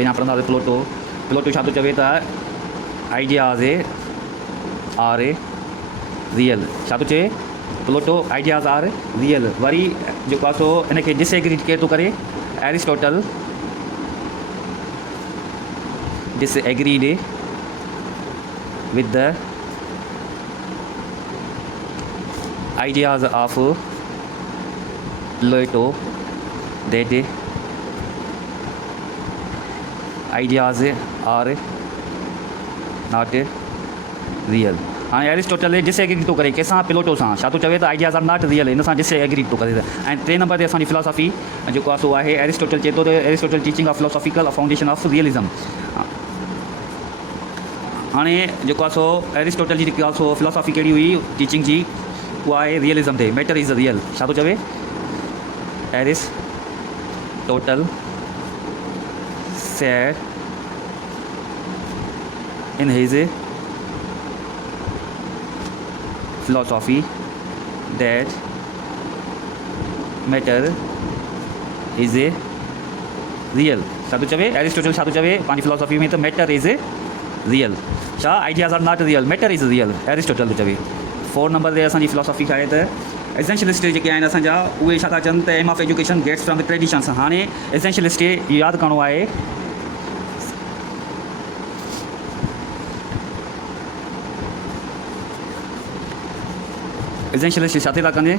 पहिरियां पढ़ंदासीं प्लेटो। प्लेटो छा थो चवे त आइडियाज़ आर रियल। छा थो चए? प्लेटो आइडियाज़ आर रियल। वरी जेको आहे सो हिनखे डिसएग्री केरु थो करे? Aristotle disagreed with the ideas of Plato that ideas are not real। हाँ एरिस्टोटल डिसएग्री थो करे कंहिंसां? प्लेटो सां। छा थो चवे त आइडियाज़ आर नॉट रियल, इन सां डिसएग्री थो करे। ऐं 3 नंबर ते असांजी फिलोसॉफी जेको आहे सो आहे एरिस्टोटल चए थो त Aristotle teaching of philosophical foundation of realism. हाणे जेको आहे सो एरिस्टोटल जी जेकी आहे सो फिलोसॉफी कहिड़ी हुई टीचिंग जी? उहा आहे रियलिज़म ते। Matter is real. छा थो चवे? Aristotle said in his philosophy that matter is real। छा थो चवे? एरिस्टोटल छा थो चवे पंहिंजी फिलोसॉफी में त मैटर इज़ रियल। छा? Ideas are not real, matter is real, Aristotle थो चवे। 4 नंबर ते असांजी फिलोसॉफी छा आहे त एसेंशियलिस्ट जेके आहिनि असांजा उहे छा था चवनि त aim of education gets from the traditions. हाणे एसेंशियलिस्ट यादि करिणो आहे एसेंशियलिस्ट छा था कनि?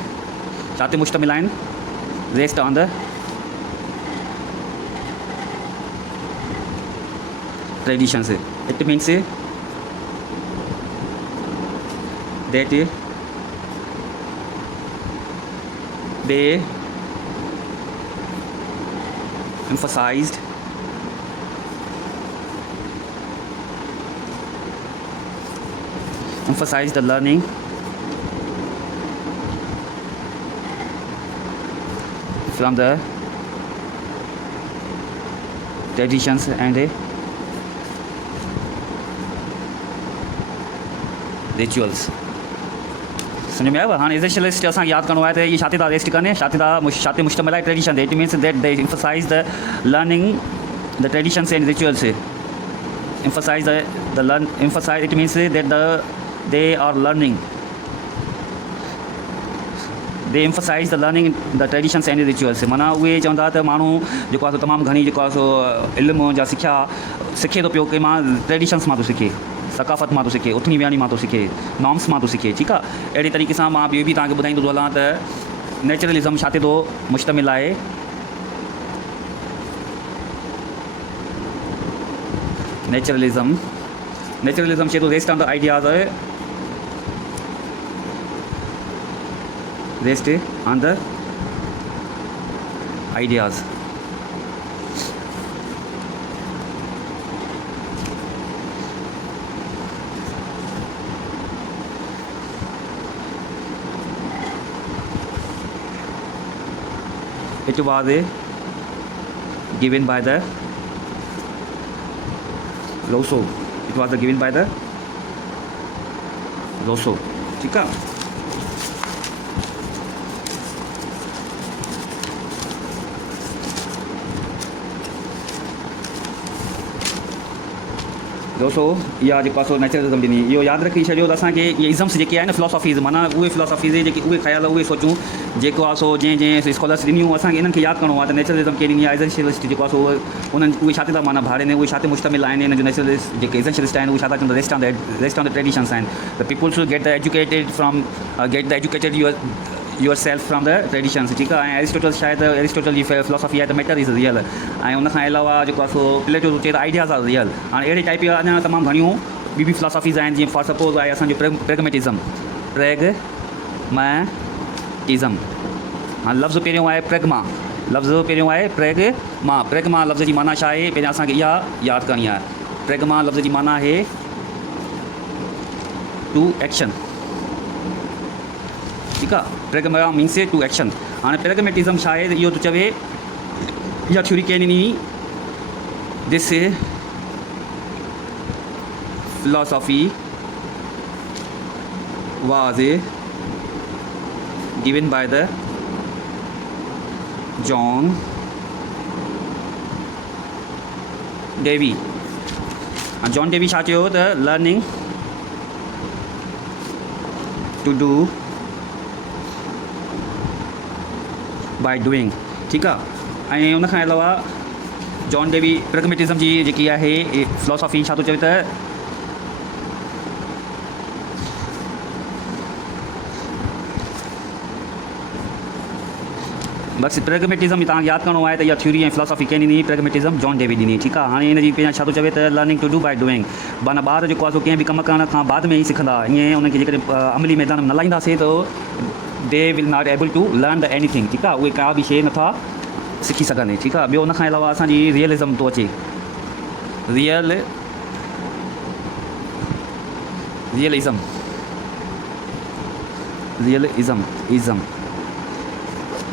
छा ते मुश्तमिल आहिनि? Rest on the traditions। It means that they emphasized the learning from the traditions and rituals. समझ में आयो? हाँ एसेंशियलिस्ट असांखे यादि करिणो आहे त इहे छा ते था रेस्ट कनि? छा ते मुश्तमिल आहे? ट्रेडिशन ते। It means that they emphasize the learning the traditions and rituals. Emphasize it means that they are learning they emphasize the learning the traditions and rituals. माना उहे चवंदा त माण्हू जेको आहे सो तमामु घणी जेको आहे सो इल्मु जा सिखिया सिखे थो पियो, कंहिं मां ट्रेडिशन्स मां थो सिखे, सकाफ़त मां थो सिखे, उथणी विहणी मां थो सिखे, नॉर्म्स मां थो सिखे। ठीकु आहे। अहिड़े तरीक़े सां मां ॿियो बि तव्हांखे ॿुधाईंदो थो हलां त नेचुरलिज़म छा ते थो मुश्तमिल आहे? नेचुरलिज़म चए थो rest on the ideas, rest on the ideas. It was given by the Rousseau। It was given by the Rousseau। ठीक है। दोस्तों इहा जेको आहे सो नेचुरलिज़म ॾिनी। इहो यादि रखी छॾियो त असांखे इहे इज़म्स जेके आहिनि फिलोसॉफीज़, माना उहे फिलोसॉफीज़ जेके उहे ख़्याल उहे सोचूं जेको आहे सो जंहिं स्कॉलर्स ॾिनियूं असांखे इन्हनि खे यादि करिणो आहे त नेचुरलिज़म खे ॾिनी आहे। एसेंशियलिस्ट जेको आहे सो उन्हनि उहे छा ते था माना भाड़े उहे छा ते मुश्तमिल आहिनि? हिन जो नेचुरलिस्ट जेके एसेंशियलिस्ट आहिनि उहे छा था चवनि? रेस्ट ऑन द ट्रेडिशन्स आहिनि। The people should get the educated your self from the traditions. ठीकु आहे। ऐं एरिस्टोटल शायदि एरिस्टोटल जी फिलोसॉफी आहे त मैटर इज़ रियल। ऐं उनखां अलावा जेको आहे सो प्लेटो चए त आइडियाज़ आर रियल। हाणे अहिड़े टाइप जा अञा तमामु घणियूं ॿी बि फिलोसॉफीज़ आहिनि, जीअं फॉर सपोज़ आहे असांजो प्रेगमेटिज़म। हाँ लफ़्ज़ पहिरियों आहे प्रेगमा। प्रेगमा लफ़्ज़ जी माना छा आहे? पहिरियां असांखे इहा यादि करणी आहे। प्रेगमा लफ़्ज़ जी माना आहे टू एक्शन। ठीकु आहे। Pragma means to action. हाणे प्रेगमेटिज़म छा आहे? इहो थो चवे इहा थ्योरी कंहिं ॾिनी? This philosophy was given by the John Dewey John Dewey छा चयो त learning to do by doing, ठीकु आहे। ऐं उनखां अलावा जॉन डेवी प्रैग्मेटिज़म जी जेकी आहे फिलोसॉफी छा थो चवे त बसि प्रैग्मेटिज़म तव्हांखे यादि करिणो आहे त इहा थ्योरी ऐं फिलोसॉफी कंहिं ॾिनी, प्रैग्मेटिज़म जॉन डेवी ॾिनी, ठीकु आहे। हाणे हिन जी पहिरियां छा थो चवे त learning to do by doing, माना ॿार जेको आहे सो कंहिं बि कमु करण खां बाद में ई सिखंदा, ईअं उनखे जेकॾहिं अमली मैदान में न लाहींदासीं त they will not able to learn the anything, ठीकु आहे। उहे का बि शइ नथा सिखी सघनि, ठीकु आहे। ॿियो उनखां अलावा असांजी रियलिज़म थो अचे, रियलिज़म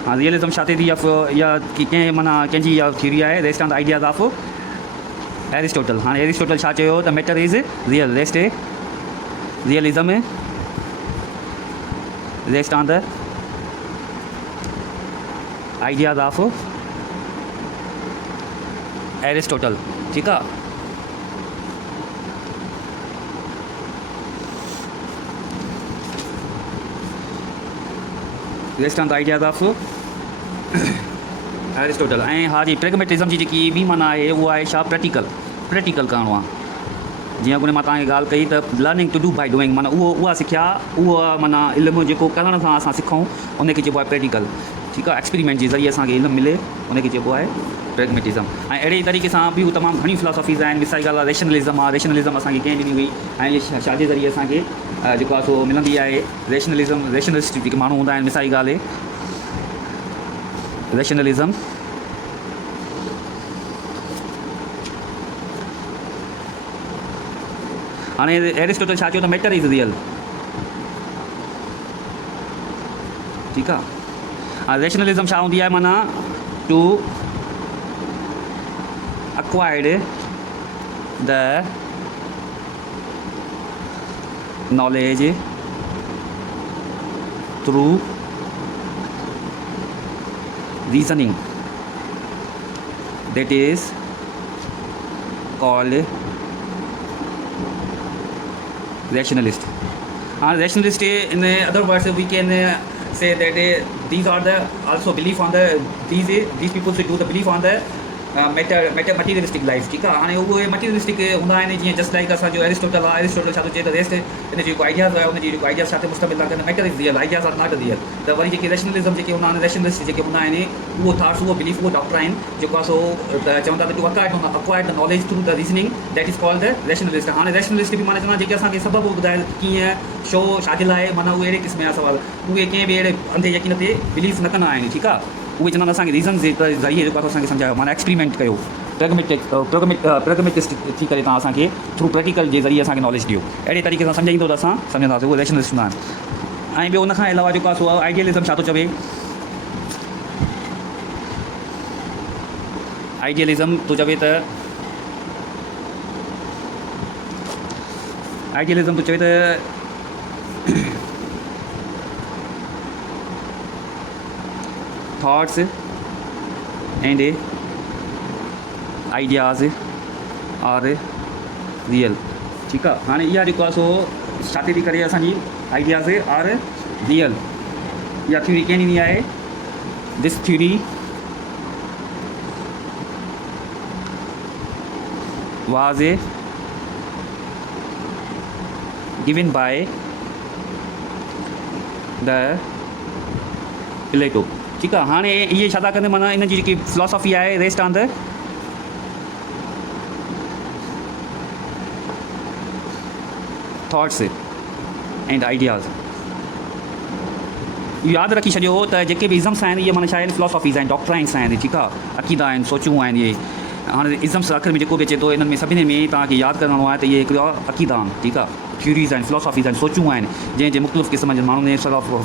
हाँ रियलिज़म छा थिए थी या कंहिं माना कंहिंजी इहा थ्योरी आहे rest on the ideas of Aristotle. हाणे एरिस्टोटल छा चयो त matter is real, realism rest on the ideas of Aristotle, ठीकु आहे। Rest on the ideas of Aristotle. ऐं हा जी प्रैग्मेटिज़म जी जेकी ॿी माना आहे उहा आहे छा, प्रैक्टिकल करिणो आहे। जीअं मां तव्हांखे ॻाल्हि कई त learning to do by doing, माना उहा सिखिया, उहा माना इल्मु जेको करण सां असां सिखूं उनखे चइबो आहे प्रैक्टिकल, ठीकु आहे। एक्सपेरिमेंट जे ज़रिए असांखे इल्मु मिले उनखे चइबो आहे प्रैग्मेटिज़म। ऐं अहिड़े तरीक़े सां ॿियूं तमामु घणी फिलोसॉफीज़ आहिनि। मिसाल ॻाल्हि आहे रेशनलिज़म आहे, रेशनलिज़म असांखे कंहिं ॾिनी हुई ऐं छाजे ज़रिए असांखे जेको आहे सो मिलंदी आहे रेशनलिस्ट जेके माण्हू हूंदा आहिनि। मिसाल ॻाल्हि आहे रेशनलिज़म हाणे एरिस्टोटल छा चयो त मैटर इज़ रियल, ठीकु आहे। हाणे रेशनलिज़म छा हूंदी आहे, माना to acquired the knowledge through reasoning, that is called rationalist. Rationalist, in other words, we can say that these are the also belief on the these people should do the belief on the materialistic life, ठीकु आहे। हाणे उहे materialistic हूंदा आहिनि, जीअं just like असांजो Aristotle आहे। Aristotle छा थो चए त रेस्ट हिन जेको आइडियाज़ आहे उनजी जेको आइडियाज़ छा ते मुश्तमिल आहे, matter is real, ideas are not real. त वरी जेके रेशनलिज़म जेके हूंदा आहिनि, रेशनलिस्ट जेके हूंदा आहिनि, उहो थाट्स, उहो बिलीफ, उहो डॉक्ट्राइन जेको आहे सो त चवंदा त to acquired the knowledge through the reasoning, that is called the rationalist. हाणे रेशनलिस्ट बि माना चवंदा जेके असांखे सबबु ॿुधाए कीअं छो छाजे लाइ, माना उहे अहिड़े क़िस्म जा सुवाल, उहे कंहिं बि अहिड़े अंधे यकीन ते बिलीफ न कंदा आहिनि, ठीकु आहे। उहे चवंदा असांखे रीज़न जे ज़रिए जेको आहे असांखे सम्झायो, माना एक्सपेरिमेंट कयो, प्रैग्मेटिस्ट थी करे तव्हां असांखे थ्रू प्रैक्टिकल जे ज़रिए असांखे नॉलेज ॾियो। अहिड़े तरीक़े सां सम्झाईंदो त असां सम्झंदासीं, उहे रेशनलिस्ट हूंदा आहिनि। ऐं ॿियो उनखां अलावा जेको आहे सो आइडियलिज़म छा थो चवे, आइडियलिज़म थो चवे त thoughts and ideas are real, ठीकु आहे। हाणे इहा जेको आहे सो छा थी करे असांजी आइडियाज़ आर रियल, इहा थ्योरी कंहिं ॾिनी आहे, this theory was given by the Plato, ठीकु आहे। हाणे इहे छा था कनि, माना इन जी जेकी फिलोसॉफी आहे rest on the thoughts and ideas. इहो यादि रखी छॾियो त जेके बि इज़म्स आहिनि इहे माना छा आहिनि, फिलोसॉफीज़ आहिनि, डॉक्ट्राइन्स आहिनि, ठीकु आहे, अक़ीदा आहिनि, सोचूं आहिनि। इहे हाणे इज़म्स आख़िर में जेको बि अचे थो, इन्हनि में सभिनी में तव्हांखे यादि करिणो आहे त इहे हिकिड़ो अक़ीदा आहिनि, ठीकु आहे, थ्योरीज़ आहिनि, फिलोसॉफीज़ आहिनि, सोचूं आहिनि, जंहिंजे मुख़्तलिफ़ क़िस्म जे माण्हुनि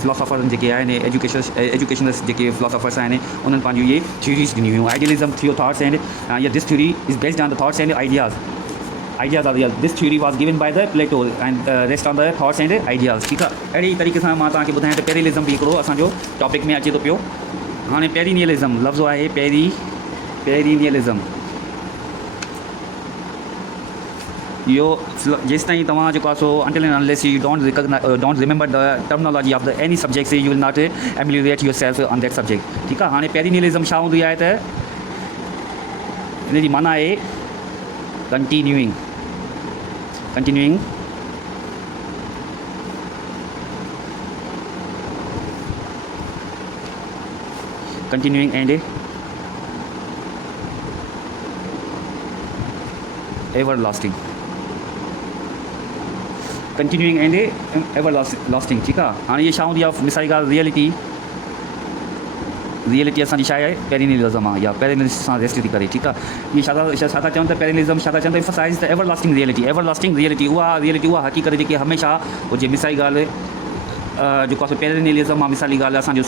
फिलोसॉफर जेके आहिनि, एजुकेशनिस्ट जेके फिलोसॉफर्स आहिनि, उन्हनि पंहिंजूं इहे थ्योरीज़ ॾिनियूं हुयूं। आइडियलिज़म थियो thoughts and this theory is based on the thoughts and ideas are real, this theory was given by the Plato and rest on the thoughts and ideas, ठीकु आहे। अहिड़ी तरीक़े सां मां तव्हांखे ॿुधायां त पेरिलिज़म बि हिकिड़ो असांजो टॉपिक में अचे थो पियो। हाणे पेरिनियलिज़म लफ़्ज़ आहे पेरिनियलिज़म, इहो जेसि ताईं तव्हां जेको आहे so until and unless you don't remember the terminology of the any subjects you will not emulate your self on that subject. ठीकु आहे। हाणे पेरिनियलिज़म छा हूंदी आहे त हिन जी माना आहे continuing and everlasting continuing and everlasting। ठीकु आहे। हाणे इहे छा हूंदी आहे मिसाल जी ॻाल्हि रियलिटी असांजी छा आहे पेरिनियलिज़म आहे या पेरिनियलिस्ट सां रेस्ट थी करे। ठीकु आहे। इहे छा था चवनि त पेरिनियलिज़म छा था चवनि त एम्फसाइज़ द everlasting रियलिटी उहा हक़ीक़त जेकी हमेशह हुजे। मिसाल जी ॻाल्हि जेको आहे पेरिनियलिज़म आहे मिसाली ॻाल्हि असांजो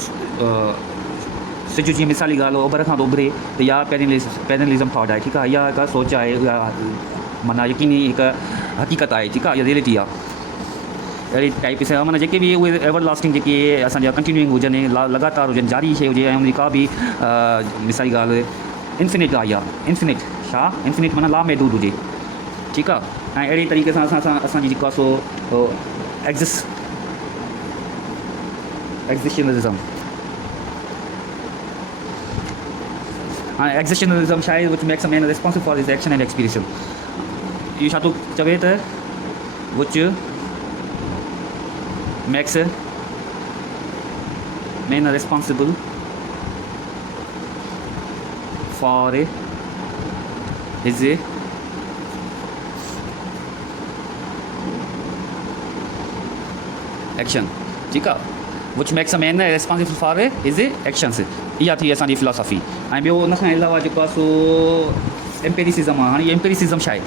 सिज जीअं मिसाली ॻाल्हि ओभर खां थो उभिरे त इहा पेरिनियलिज़म थॉट आहे। ठीकु आहे। इहा हिकु सोच आहे, इहा माना यकीनी हिकु हक़ीक़त आहे। ठीकु आहे। इहा रियलिटी आहे। अहिड़ी टाइप सां माना जेके बि उहे एवरलास्टिंग जेके असांजा कंटिन्यूइंग हुजनि लगातार हुजनि जारी शइ हुजे ऐं उनजी का बि मिसाली ॻाल्हि इंफिनिट आहे या इंफिनिट माना लामहदूद हुजे। ठीकु आहे। ऐं अहिड़े तरीक़े सां असांजी जेको आहे सो एग्ज़िस्शनलिज़म हाणे एग्ज़िस्शनलिज़म छा आहे which makes a man responsible for his action and experience. इहो छा थो चवे त विच makes a man responsible for his action। ठीकु आहे। Which makes a man responsible for his actions. इहा थी असांजी फिलॉसफी। ऐं ॿियो उन खां अलावा जेको आहे सो एम्पेरिसिज़म आहे। हाणे एम्पेरिसिज़म छा आहे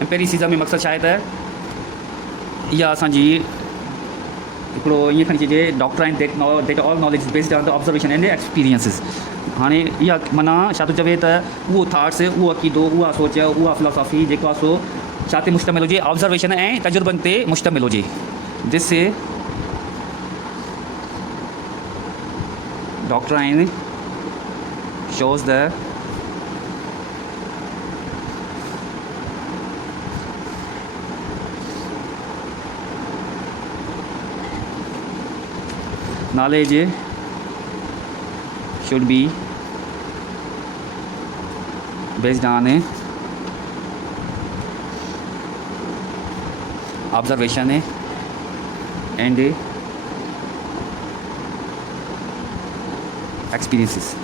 एम्पेरिसिज़म में मक़सदु छा आहे त इहा असांजी हिकिड़ो ईअं खणी चइजे doctrine that all knowledge based on the observation and experiences. हाणे इहा माना छा थो चवे त उहो थाट्स उहो अक़ीदो उहा सोच उहा फिलॉसफी जेको आहे सो छा ते मुश्तमिल हुजे ऑब्ज़र्वेशन ऐं तजुर्बनि ते मुश्तमिल हुजे। This doctrine shows the knowledge should be based on observation and experiences।